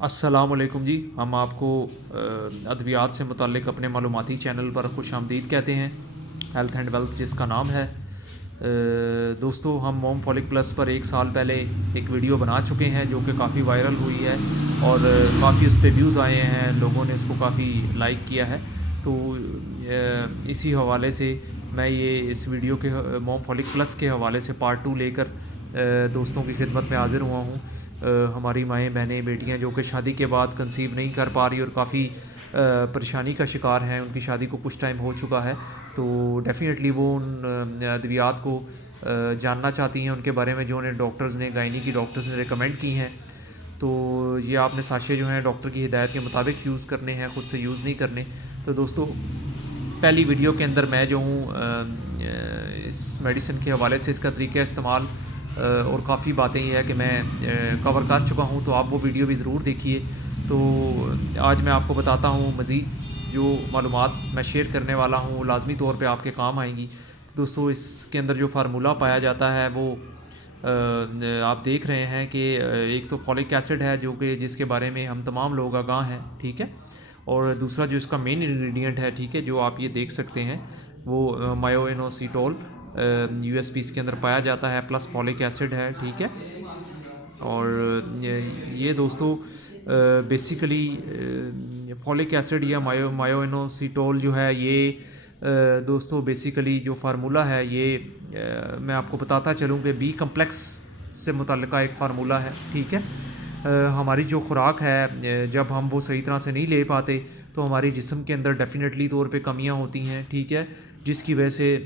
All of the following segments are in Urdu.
السلام علیکم جی، ہم آپ کو ادویات سے متعلق اپنے معلوماتی چینل پر خوش آمدید کہتے ہیں، ہیلتھ اینڈ ویلتھ جس کا نام ہے۔ دوستو، ہم موم فولک پلس پر 1 سال پہلے ایک ویڈیو بنا چکے ہیں جو کہ کافی وائرل ہوئی ہے اور کافی اس پہ ویوز آئے ہیں، لوگوں نے اس کو کافی لائک کیا ہے۔ تو اسی حوالے سے میں یہ اس ویڈیو کے موم فولک پلس کے حوالے سے پارٹ 2 لے کر دوستوں کی خدمت میں حاضر ہوا ہوں۔ ہماری مائیں بہنیں بیٹیاں جو کہ شادی کے بعد کنسیو نہیں کر پا رہی اور کافی پریشانی کا شکار ہیں، ان کی شادی کو کچھ ٹائم ہو چکا ہے، تو ڈیفینیٹلی وہ ان ادویات کو جاننا چاہتی ہیں، ان کے بارے میں جو انہیں ڈاکٹرز نے، گائنی کی ڈاکٹرز نے ریکمینڈ کی ہیں۔ تو یہ آپ نے ساشے جو ہیں ڈاکٹر کی ہدایت کے مطابق یوز کرنے ہیں، خود سے یوز نہیں کرنے۔ تو دوستو، پہلی ویڈیو کے اندر میں جو ہوں اس میڈیسن کے حوالے سے اس کا طریقہ استعمال اور کافی باتیں یہ ہے کہ میں کور کر چکا ہوں، تو آپ وہ ویڈیو بھی ضرور دیکھیے۔ تو آج میں آپ کو بتاتا ہوں مزید جو معلومات میں شیئر کرنے والا ہوں وہ لازمی طور پہ آپ کے کام آئیں گی۔ دوستو، اس کے اندر جو فارمولہ پایا جاتا ہے وہ آپ دیکھ رہے ہیں کہ ایک تو فولک ایسڈ ہے جو کہ جس کے بارے میں ہم تمام لوگ آگاہ ہیں، ٹھیک ہے، اور دوسرا جو اس کا مین انگریڈینٹ ہے، ٹھیک ہے، جو آپ یہ دیکھ سکتے ہیں وہ مایو انوسیٹول یو ایس پی اس کے اندر پایا جاتا ہے، پلس فولک ایسڈ ہے، ٹھیک ہے۔ اور یہ دوستو بیسیکلی فولک ایسڈ یا مایو انوسیٹول جو ہے یہ دوستو بیسیکلی جو فارمولہ ہے یہ میں آپ کو بتاتا چلوں کہ بی کمپلیکس سے متعلقہ ایک فارمولہ ہے، ٹھیک ہے۔ ہماری جو خوراک ہے جب ہم وہ صحیح طرح سے نہیں لے پاتے تو ہماری جسم کے اندر ڈیفینیٹلی طور پہ کمیاں ہوتی ہیں، ٹھیک ہے، جس کی وجہ سے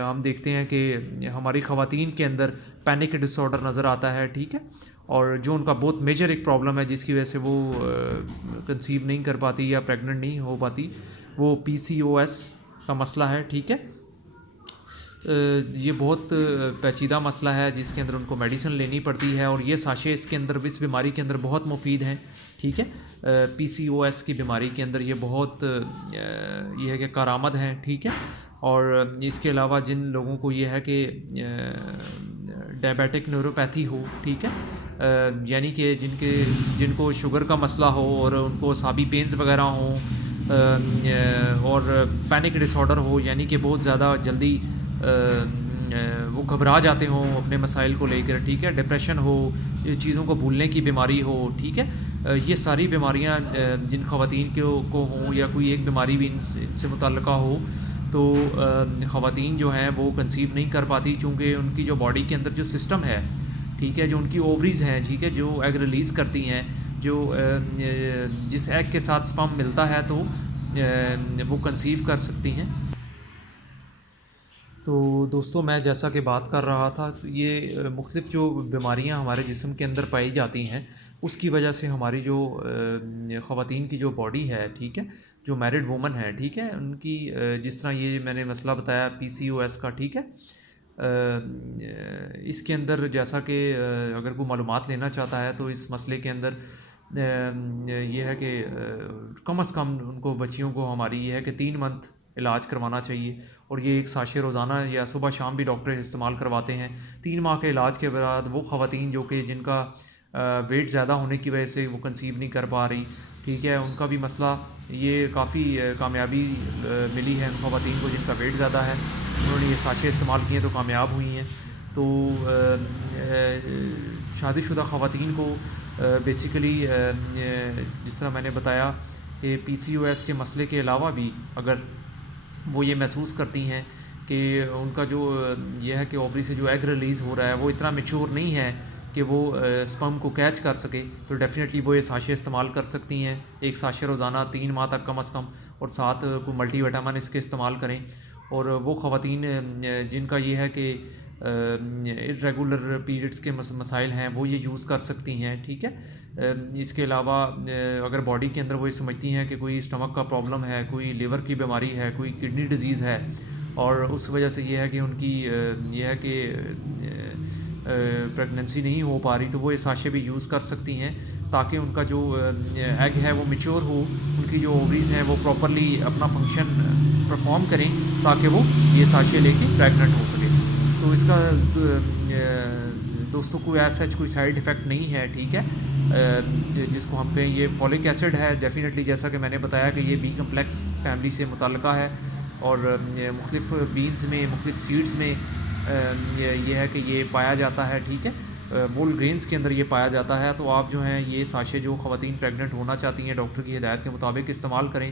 ہم دیکھتے ہیں کہ ہماری خواتین کے اندر پینک ڈس آرڈر نظر آتا ہے، ٹھیک ہے، اور جو ان کا بہت میجر ایک پرابلم ہے جس کی وجہ سے وہ کنسیو نہیں کر پاتی یا پریگننٹ نہیں ہو پاتی، وہ پی سی او ایس کا مسئلہ ہے، ٹھیک ہے۔ یہ بہت پیچیدہ مسئلہ ہے جس کے اندر ان کو میڈیسن لینی پڑتی ہے، اور یہ ساشے اس کے اندر اس بیماری کے اندر بہت مفید ہیں، ٹھیک ہے۔ پی سی او ایس کی بیماری کے اندر یہ بہت یہ ہے کہ کارآمد ہیں، ٹھیک ہے۔ اور اس کے علاوہ جن لوگوں کو یہ ہے کہ ڈائبیٹک نیوروپیتھی ہو، ٹھیک ہے، یعنی کہ جن کو شوگر کا مسئلہ ہو اور ان کو اعصابی پینز وغیرہ ہوں اور پینک ڈس آرڈر ہو، یعنی کہ بہت زیادہ جلدی وہ گھبرا جاتے ہوں اپنے مسائل کو لے کر، ٹھیک ہے، ڈپریشن ہو، چیزوں کو بھولنے کی بیماری ہو، ٹھیک ہے، یہ ساری بیماریاں جن خواتین کو ہوں یا کوئی ایک بیماری بھی ان سے متعلقہ ہو، تو خواتین جو ہیں وہ کنسیو نہیں کر پاتی، چونکہ ان کی جو باڈی کے اندر جو سسٹم ہے، ٹھیک ہے، جو ان کی اووریز ہیں، ٹھیک ہے، جو ایگ ریلیز کرتی ہیں، جو جس ایگ کے ساتھ سپرم ملتا ہے تو وہ کنسیو کر سکتی ہیں۔ تو دوستوں، میں جیسا کہ بات کر رہا تھا، یہ مختلف جو بیماریاں ہمارے جسم کے اندر پائی جاتی ہیں اس کی وجہ سے ہماری جو خواتین کی جو باڈی ہے، ٹھیک ہے، جو میرڈ وومن ہے، ٹھیک ہے، ان کی جس طرح یہ میں نے مسئلہ بتایا پی سی او ایس کا، ٹھیک ہے، اس کے اندر جیسا کہ اگر کوئی معلومات لینا چاہتا ہے تو اس مسئلے کے اندر یہ ہے کہ کم از کم ان کو بچیوں کو ہماری یہ ہے کہ 3 منتھ علاج کروانا چاہیے، اور یہ ایک ساشے روزانہ یا صبح شام بھی ڈاکٹر استعمال کرواتے ہیں۔ 3 ماہ کے علاج کے بعد وہ خواتین جو کہ جن کا ویٹ زیادہ ہونے کی وجہ سے وہ کنسیو نہیں کر پا رہی، ٹھیک ہے، ان کا بھی مسئلہ یہ کافی کامیابی ملی ہے ان خواتین کو جن کا ویٹ زیادہ ہے، انہوں نے یہ ساشے استعمال کیے تو کامیاب ہوئی ہیں۔ تو شادی شدہ خواتین کو بیسیکلی جس طرح میں نے بتایا کہ پی سی او ایس کے مسئلے کے علاوہ بھی اگر وہ یہ محسوس کرتی ہیں کہ ان کا جو یہ ہے کہ اووری سے جو ایگ ریلیز ہو رہا ہے وہ اتنا میچور نہیں ہے کہ وہ سپرم کو کیچ کر سکے، تو ڈیفینیٹلی وہ یہ ساشے استعمال کر سکتی ہیں، ایک ساشے روزانہ 3 ماہ تک کم از کم، اور ساتھ کوئی ملٹی وٹامن اس کے استعمال کریں۔ اور وہ خواتین جن کا یہ ہے کہ ریگولر پیریڈز کے مسائل ہیں وہ یہ یوز کر سکتی ہیں، ٹھیک ہے۔ اس کے علاوہ اگر باڈی کے اندر وہ یہ سمجھتی ہیں کہ کوئی اسٹمک کا پرابلم ہے، کوئی لیور کی بیماری ہے، کوئی کڈنی ڈیزیز ہے، اور اس وجہ سے یہ ہے کہ ان کی یہ ہے کہ پریگننسی نہیں ہو پا رہی، تو وہ یہ ساشے بھی یوز کر سکتی ہیں تاکہ ان کا جو ایگ ہے وہ میچور ہو، ان کی جو اووریز ہیں وہ پراپرلی اپنا فنکشن پرفارم کریں تاکہ وہ یہ ساشے لے کے پریگننٹ ہو سکے۔ تو اس کا دوستوں کوئی ایسا کوئی سائیڈ ایفیکٹ نہیں ہے، ٹھیک ہے، جس کو ہم کہیں یہ فولک ایسڈ ہے ڈیفینیٹلی، جیسا کہ میں نے بتایا کہ یہ بی کمپلیکس فیملی سے متعلقہ ہے، اور مختلف بینز میں، مختلف سیڈز میں یہ ہے کہ یہ پایا جاتا ہے، ٹھیک ہے، وول گرینز کے اندر یہ پایا جاتا ہے۔ تو آپ جو ہیں یہ ساشے جو خواتین پریگننٹ ہونا چاہتی ہیں ڈاکٹر کی ہدایت کے مطابق استعمال کریں،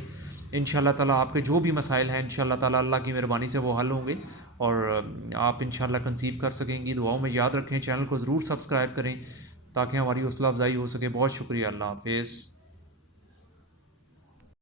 ان شاء اللہ تعالیٰ آپ کے جو بھی مسائل ہیں ان شاء اللہ تعالیٰ اللہ کی مہربانی سے وہ حل ہوں گے، اور آپ ان شاء اللہ کنسیو کر سکیں گی۔ دعاؤں میں یاد رکھیں، چینل کو ضرور سبسکرائب کریں تاکہ ہماری حوصلہ افزائی ہو سکے۔ بہت شکریہ، اللہ حافظ۔